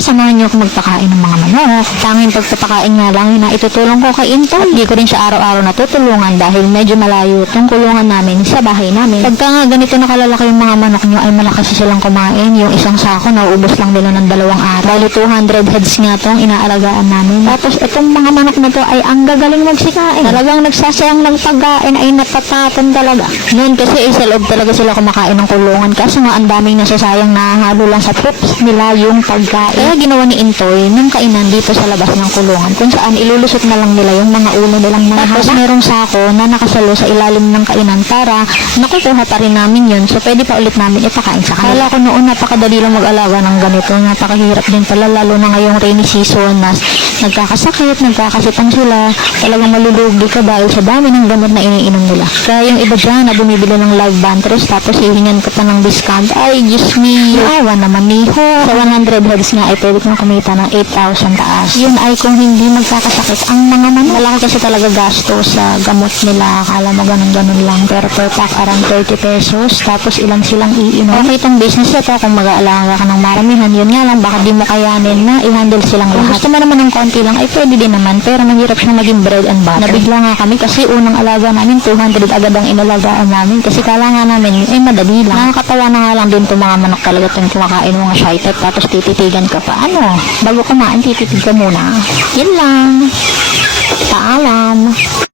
samahan niyo ako magpakain ng mga manok. Tanging pagpapakain nga lang yun na itutulong ko kay Intoy. Hindi ko rin siya araw-araw natutulungan dahil medyo malayo itong kulungan namin sa bahay namin. Pagka nga ganito nakalalaki yung mga manok nyo ay malakas silang kumain. Yung isang sako nauubos lang nila ng 2 araw. Bali 200 heads nga itong inaalagaan namin. Tapos itong mga manok na to ay ang gagaling magsikain. Talagang nagsasayang ng pagkain ay natatapon talaga. Noon kasi sa loob talaga sila kumakain ng kulungan. Kaso nga ang daming nasasayang nahahalo lang sa poops nila yung pagkain. Kaya ginawa ni Intoy ng kainan dito sa labas ng kulungan kung saan ilulusot na lang nila yung mga ulo nilang mga tapos merong sako na nakasalo sa ilalim ng kainan para nakukuha pa rin namin yun. So pwede pa ulit namin ipakain sa kanila. Kala ko noon napakadali lang mag-alaga ng ganito. Napakahirap din pala lalo na ngayong rainy season na nagkakasakit, nagkakasitan sila. Talagang malulugi ka dahil sa dami ng gamot na iniinom nila. Kaya yung iba dyan na bumibili ng live bantres tapos hihingan ka pa ng discount. Ay, Diyos me, awa naman niho. Sa 100 heads nga ay pwede kong kumita ng 8,000 taas. Yun ay kung hindi magkakasakit ang mga manok. Malaki kasi talaga gasto sa gamot nila. Akala mo ganun-ganun lang. Pero per pack around 30 pesos. Tapos ilang silang iinom. Okay itong business ito kung mag-aalaga ka ng maramihan. Yun nga lang, baka di mo kayanin na i-handle silang lahat. Kung gusto mo naman ng konti lang ay pwede din naman. Pero mahirap siyang maging bread and butter. Nabigla nga kami kasi unang alaga namin 200 agad ang inalagaan namin. Kasi kala nga namin ay madali lang. Nakakatawa na nga lang din itong mga manok talaga itong kumakain mga shy type. Tapos tititigan ka pa. Ano? Bago kumain, tititig ka muna. Yun lang. Paalam.